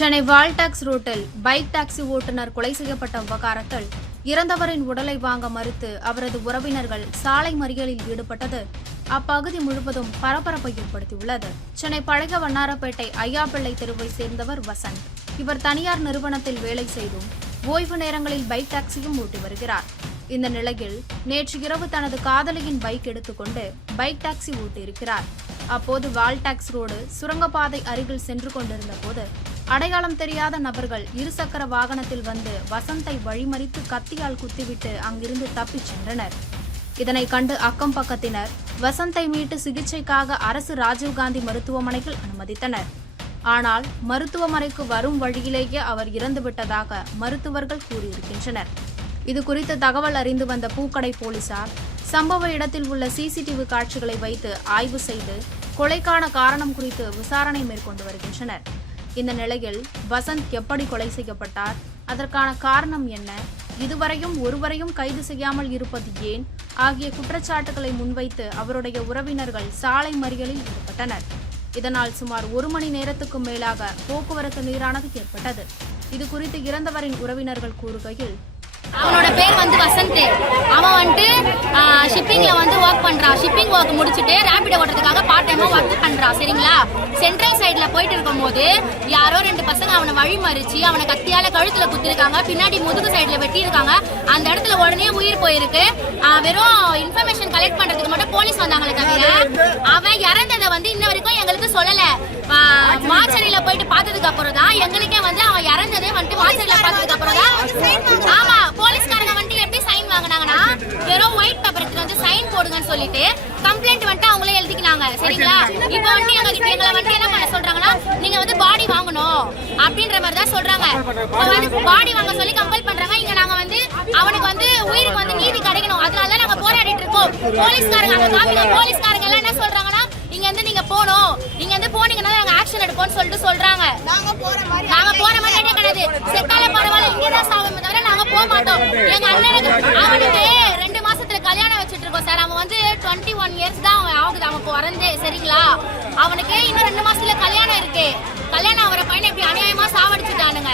Chennai wall tax ரோட்டில் bike taxi ஓட்டுநர் கொலை செய்யப்பட்ட விவகாரத்தில் இறந்தவரின் உடலை வாங்க மறுத்து அவரது உறவினர்கள் சாலை மறியலில் ஈடுபட்டது அப்பகுதி முழுவதும் பரபரப்பை ஏற்படுத்தியுள்ளது. சென்னை பழைய வண்ணாரப்பேட்டை ஐயாபிள்ளை தெருவை சேர்ந்தவர் வசந்த். இவர் தனியார் நிறுவனத்தில் வேலை செய்தும் ஓய்வு நேரங்களில் பைக் டாக்ஸியும் ஓட்டி வருகிறார். இந்த நிலையில் நேற்று இரவு தனது காதலியின் பைக் எடுத்துக்கொண்டு பைக் டாக்ஸி ஓட்டியிருக்கிறார். அப்போது வால்டாக்ஸ் ரோடு சுரங்கப்பாதை அருகில் சென்று கொண்டிருந்த போது அடையாளம் தெரியாத நபர்கள் இருசக்கர வாகனத்தில் வந்து வசந்தை வழிமறித்து கத்தியால் குத்திவிட்டு அங்கிருந்து தப்பிச் சென்றனர். இதனை கண்டு அக்கம் பக்கத்தினர் வசந்தை மீட்டு சிகிச்சைக்காக அரசு ராஜீவ்காந்தி மருத்துவமனையில் அனுமதித்தனர். ஆனால் மருத்துவமனைக்கு வரும் வழியிலேயே அவர் இறந்துவிட்டதாக மருத்துவர்கள் கூறியிருக்கின்றனர். இதுகுறித்து தகவல் அறிந்து வந்த பூக்கடை போலீசார் சம்பவ இடத்தில் உள்ள சிசிடிவி காட்சிகளை வைத்து ஆய்வு செய்து கொலைக்கான காரணம் குறித்து விசாரணை மேற்கொண்டு வருகின்றனர். இந்த நிலையில் வசந்த் எப்படி கொலை செய்யப்பட்டார், அதற்கான காரணம் என்ன, இதுவரையும் ஒருவரையும் கைது செய்யாமல் இருப்பது ஏன் ஆகிய குற்றச்சாட்டுகளை முன்வைத்து அவருடைய உறவினர்கள் சாலை மறியலில் ஈடுபட்டனர். இதனால் சுமார் 1 மணி நேரத்துக்கும் மேலாக போக்குவரத்து நீரானது ஏற்பட்டது. இதுகுறித்து இறந்தவரின் உறவினர்கள் கூறுகையில், அவனோட பேர் வசந்த். அவன் ஷிப்பிங்ல ஒர்க் பண்றான். ஷிப்பிங் ஒர்க் முடிச்சுட்டு ரேபிடோ ஓட்டுறதுக்காக பார்ட் டைமா ஒர்க் பண்றான். சரிங்களா, சென்ட்ரல் சைட்ல போயிட்டு இருக்கும் போது யாரோ 2 பசங்க அவனை வழி மறிச்சு அவனை கத்தியால கழுத்துல குத்திருக்காங்க. பின்னாடி முதுகு சைட்ல வெட்டி இருக்காங்க. அந்த இடத்துல உடனே உயிர் போயிருக்கு. வெறும் இன்ஃபர்மேஷன் கலெக்ட் பண்றதுக்கு மட்டும் போலீஸ் வந்தாங்களே தவிர அவன் இறந்ததை இன்ன வரைக்கும் எங்களுக்கு சொல்லல. மாச்சரியில போயிட்டு பார்த்ததுக்கு அப்புறம் தான் எங்களுக்கே அவன் இறந்ததே மாச்சரியில பார்த்ததுக்கு அப்புறம் தான். ஆமா, போலீஸ்காரங்க எப்படி சைன் வாங்கினாங்கன்னா வெறும் ஒயிட் பேப்பர் எடுத்து சைன் போடுங்கன்னு சொல்லிட்டு கம்ப்ளைண்ட் அவங்களே எழுதிக்கினாங்க. சரிங்களா, இப்போ எங்களை என்ன பண்ண சொல்றாங்கன்னா, நீங்க பாடி வாங்கணும் அப்படின்ற மாதிரி தான் சொல்றாங்க. பாடி வாங்க சொல்லி கம்பல் பண்றாங்க. இங்க நாங்க அவனுக்கு உயிருக்கு நீதி கிடைக்கணும், அதனால நாங்க போராடிட்டு இருக்கோம். போலீஸ்காரங்க எல்லாம் என்ன சொல்றாங்கன்னா, நீங்க போனோம், நீங்க போனீங்கன்னா நாங்க ஆக்ஷன் எடுப்போம்னு சொல்லிட்டு சொல்றாங்க. நாங்க போற மாதிரி கிடையாது. செத்தால பரவாயில்ல, இங்கதான் சாவமே தவிர நாங்க போக மாட்டோம். எங்க அண்ணனுக்கு அவனுக்கு 2 மாசத்துல கல்யாணம் வச்சிட்டு இருக்கோம் சார். அவன் 21 இயர்ஸ் தான் ஆகுது அவனுக்கு வரந்தே. சரிங்களா, அவனுக்கு இன்னும் 2 மாசத்துல கல்யாணம் இருக்கு. கல்யாணம் அவரை பையனை இப்படி அநியாயமா சாவடிச்சுட்டானுங்க.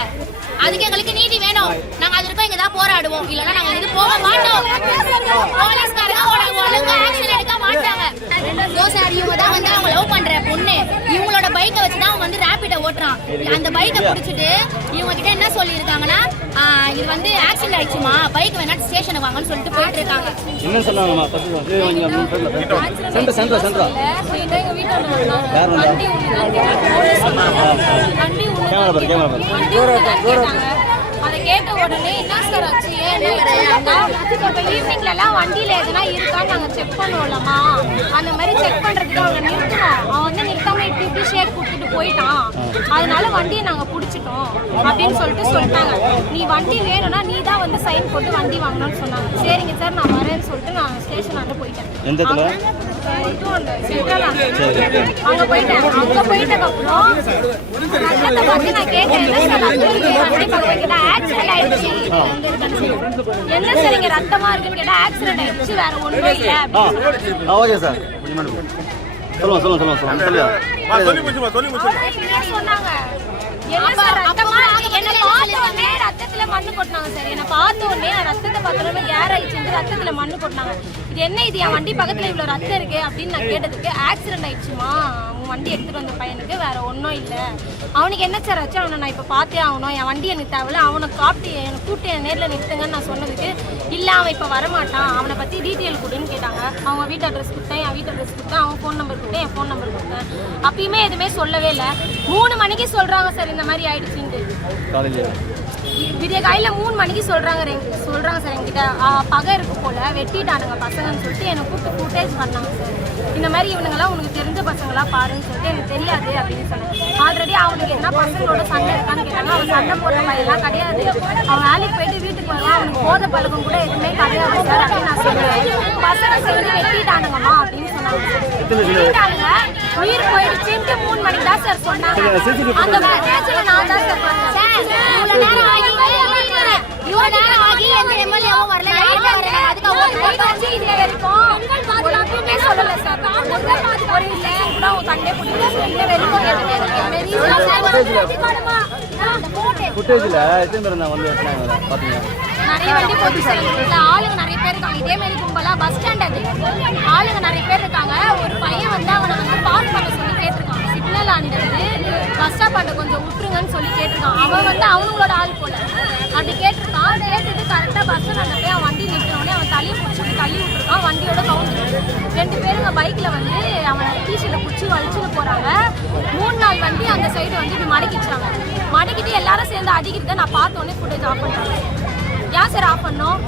அதுக்கு எங்களுக்கு நீதி வேணும். நாங்க அது இருக்கோம், இங்க தான் போராடுவோம். இல்லன்னா நாங்க இது போக மாட்டோம். போலீஸ்காரங்க ஒழுங்கா ஆக்ஷன் எடுக்க மாட்டாங்க. சார், இவங்க தான் அவங்க லவ் பண்ற பொண்ணு. இவங்களோட பைக்கை வச்சுதான் அவன் ரேபிடோ ஓட்டுறான். அந்த பைக்கை பிடிச்சிட்டு இவங்க கிட்ட என்ன சொல்லியிருக்காங்கன்னா, இது ஆக்சிடென்ட் ஆயிடுச்சுமா, பைக் வேணா ஸ்டேஷனுக்கு வாங்கன்னு சொல்லிட்டு போயிட்டு இருக்காங்க. என்ன சொன்னாங்கம்மா? அதை கேட்ட உடனே என்ன சார் ஆச்சு, ஈவினிங்ல எல்லாம் வண்டியில எதுனா இருக்கான்னு நாங்க செக் பண்ணுவோம்லமா, அந்த மாதிரி செக் பண்றதுக்கு அவங்க நிறுத்தணும். அவன் நிறுத்தாம இப்படி ஷேக் கொடுத்துட்டு போயிட்டான். அதனால வண்டியை நாங்க புடிச்சிட்டோம் அப்படின்னு சொல்லிட்டாங்க. நீ வண்டி வேணும்னா நீ தான் சைன் போட்டு வண்டி வாங்கணும்னு சொன்னாங்க. சரிங்க சார், நான் வரேன்னு சொல்லிட்டு நான் ஸ்டேஷன் ஆண்டு போயிட்டேன். அங்க போயிட்டேன். அங்க போயிட்டதுக்கு அப்புறம் நான் கேட்டேன், ஆக்சிடென்ட் ஆயிடுச்சு. என்ன சார் இங்க ரத்தமா இருக்குன்னு கேட்டா, ஆக்சிடென்ட் ஆயிடுச்சு, வேற ஒண்ணும் இல்ல. ஓகே சார், சொல்லுங்க சொன்னாங்க. ரத்தத்துல மண்ணு கொட்டினாங்க சார். என்ன பார்த்த உடனே ரத்தத்தை பார்த்தோன்னே ஏர் ஆயிடுச்சு, ரத்தத்துல மண்ணு கொட்டினாங்க. இது என்ன, இது என் வண்டி பக்கத்துல இவ்வளவு ரத்தம் இருக்கு அப்படின்னு நான் கேட்டதுக்கு, ஆக்சிடென்ட் ஆயிடுச்சுமா, உன் வண்டி எடுத்துட்டு வந்த பையனுக்கு, வேற ஒன்றும் இல்லை. அவனுக்கு என்ன சார் ஆச்சு, அவனை நான் இப்போ பார்த்தே ஆகணும், என் வண்டி எனக்கு தேவையில்ல, அவனை காப்பிட்டு எனக்கு கூப்பிட்டு என் நேரில் நிறுத்துங்கன்னு நான் சொன்னதுக்கு, இல்லை அவன் இப்போ வரமாட்டான், அவனை பற்றி டீட்டெயில் கொடுன்னு கேட்டாங்க. அவங்க வீட்டு அட்ரஸ் கொடுத்தேன், என் வீட்டு அட்ரஸ் கொடுத்தேன், அவன் ஃபோன் நம்பர் கொடுத்தேன், என் ஃபோன் நம்பர் கொடுத்தேன். அப்பயுமே எதுவுமே சொல்லவே இல்லை. 3 மணிக்கு சொல்கிறாங்க சார் இந்த மாதிரி ஆயிடுச்சுன்ட்டு. விடிய காலையில் 3 மணிக்கு சொல்கிறாங்க சார் என்கிட்ட. பகை இருக்கு போல், வெட்டிட்டானுங்க பசங்கன்னு சொல்லிட்டு என்னை கூப்பிட்டு ஃபுட்டேஜ் பண்ணாங்க சார். இந்த மாதிரி இவனுங்கெல்லாம் உனக்கு தெரிஞ்ச பசங்களா பாருன்னு சொல்லிட்டு எனக்கு தெரியாது அப்படின்னு சொன்னாங்க. ஆல்ரெடி அவனுக்கு என்ன பசங்களோட சண்டை இருக்கான்னு கேட்டாங்க. அவன் சண்டை போடுற மாதிரிலாம் கிடையாது. அவன் வேலைக்கு போயிட்டு வீட்டுக்கு வருவான். அவனுக்கு போத பழக்கம் கூட எதுவுமே கிடையாது சார் அப்படின்னு நான் சொன்னேன். பசங்க சேர்ந்து வெட்டிட்டானுங்கம்மா அப்படின்னு சொன்னாங்க. வெட்டிட்டானுங்க, உயிர் போயிடுச்சுன்ட்டு 3 மணிக்கு தான் சார் சொன்னாங்க. அந்த பேச்சுல நான் தான் சார் பண்ணேன். இவ்வளவு நேரம் ஆகி எந்த எம்எல்ஏவும் வரல. அதுக்கு இதுல வரைக்கும் சொல்லல சார். ஒரு இல்லை கூட கண்டே பிடிக்கல. ஃபுட்டேஜில் எத்தனை பேர் இருந்தாங்க வந்து வெட்டினாங்க பார்த்தீங்க? நிறைய வண்டி போட்டு செய்யல, ஆளுங்க நிறைய பேர் இருக்காங்க. இதே மாதிரி கும்பலா பஸ் ஸ்டாண்ட் அது, ஆளுங்க நிறைய பேர் இருக்காங்க. ஒரு பையன் வந்து அவனை வந்து பார்க் பண்ண சொல்லி கேட்டிருக்கான். சிக்னல் ஆண்டது பஸ் ஸ்டாப் ஆண்ட கொஞ்சம் விட்டுருங்கன்னு சொல்லி கேட்டிருக்கான். அவன் வந்து அவங்களோட ஆள் போல அப்படி கேட்டிருக்கான். கேட்டுட்டு கரெக்டாக பஸ் ஸ்டாண்ட் போய் அவன் வண்டி நிறுத்தினோடனே அவன் தலையை பிடிச்சிட்டு தள்ளி விட்டுருக்கான். வண்டியோட கவுந்து 2 பேருங்க பைக்கில் வந்து அவனை டீஷர்ட்டை பிடிச்சி வலிச்சுட்டு போகிறாங்க. 3-4 வண்டி அந்த சைடு வந்து இப்படி மடக்கிச்சாங்க. மடக்கிட்டு எல்லாரும் சேர்ந்து அடிக்கிறத நான் பார்த்தோன்னே ஃபுட்டேஜ் ஆஃப் பண்ணுறேன். ஏன் சார் ஆஃப் பண்ணோம்?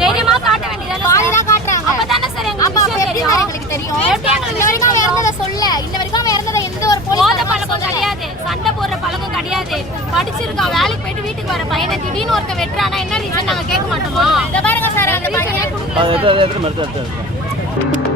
தைரியமா காட்ட வேண்டியதானே? பாலிலாம் காட்டுறாங்க. அப்பதானே சார் எங்களுக்கு தெரியும். எங்களுக்கு தெரியும். இந்த வரைக்கும் அவன் இறந்ததை சொல்ல, இந்த வரைக்கும் அவன் இறந்ததை எந்த ஒரு போத பழக்கம் கிடையாது, சண்டை போடுற பழக்கம் கிடையாது. படிச்சிருக்கான், வேலைக்கு போயிட்டு வீட்டுக்கு வர பையனை திடீர்னு ஒருத்த வெட்டுறானா என்ன ரீசன் நாங்க கேட்க மாட்டோமா? இதை பாருங்க சார், அந்த பையனை அது எத்தனை மருத்துவ